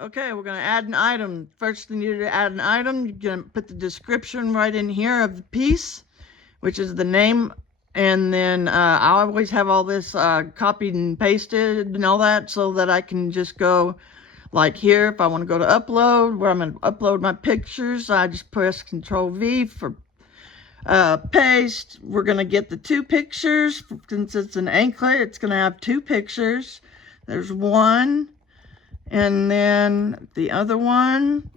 Okay, we're going to add an item. First thing you do to add an item, you're going to put the description right in here of the piece, which is the name. And then I always have all this copied and pasted and all that so that I can just go like here. If I want to go to upload, where I'm going to upload my pictures, I just press Control V for paste. We're going to get the two pictures. Since it's an anklet, it's going to have two pictures. There's one, and then the other one.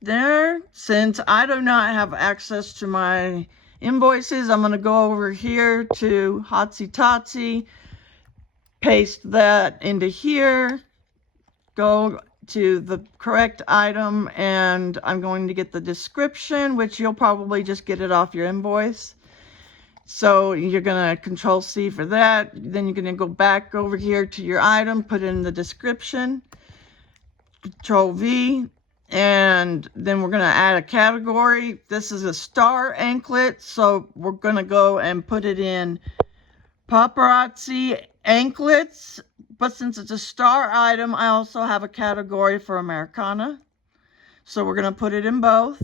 There. Since I do not have access to my invoices, I'm going to go over here to Hotsy Totsy, paste that into here, go to the correct item, and I'm going to get the description, which you'll probably just get it off your invoice. So you're going to Control C for that. Then you're going to go back over here to your item, put in the description, Control V, and then we're going to add a category. This is a star anklet, so we're going to go and put it in Paparazzi anklets. But since it's a star item, I also have a category for Americana. So we're going to put it in both.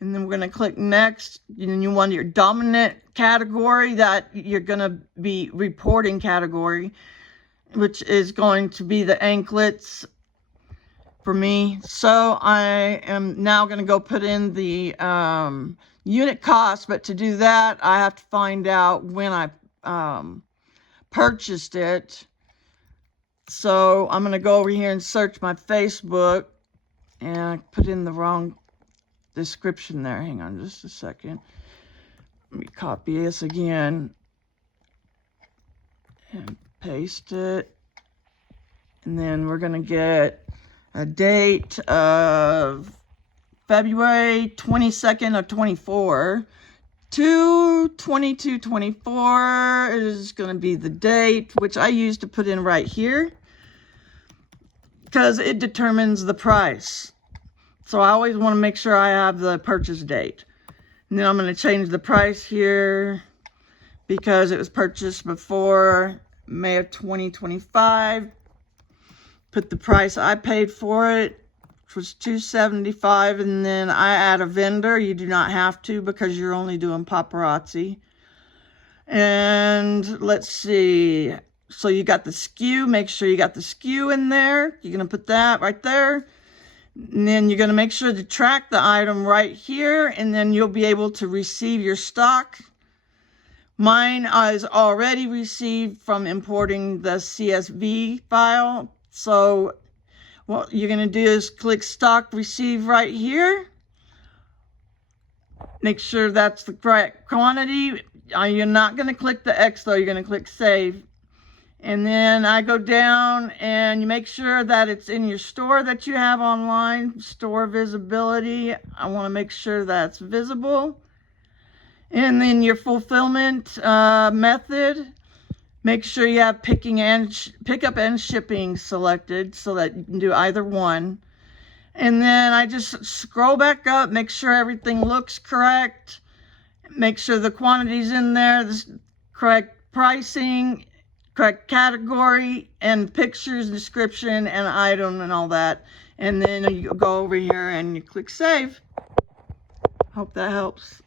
And then we're going to click next. And then you want your dominant category that you're going to be reporting category, which is going to be the anklets for me. So I am now going to go put in the unit cost. But to do that, I have to find out when I purchased it. So I'm going to go over here and search my Facebook, and I put in the wrong description there. Hang on just a second. Let me copy this again and paste it. And then we're going to get a date of February 22nd of 24. 2/22/24 is going to be the date, which I use to put in right here because it determines the price. So I always want to make sure I have the purchase date. And then I'm going to change the price here because it was purchased before May of 2025. Put the price I paid for it, which was $275, and then I add a vendor. You do not have to because you're only doing Paparazzi. And let's see. So you got the SKU. Make sure you got the SKU in there. You're going to put that right there. And then you're going to make sure to track the item right here, and then you'll be able to receive your stock. Mine is already received from importing the CSV file. So what you're going to do is click stock receive right here. Make sure that's the correct quantity. You're not going to click the X though. You're going to click save. And then I go down and you make sure that it's in your store that you have online. Store visibility. I want to make sure that's visible. And then your fulfillment method. Make sure you have pickup and shipping selected so that you can do either one. And then I just scroll back up, make sure everything looks correct. Make sure the quantity's in there, the correct pricing, correct category, and pictures, description, and item, and all that. And then you go over here and you click save. Hope that helps.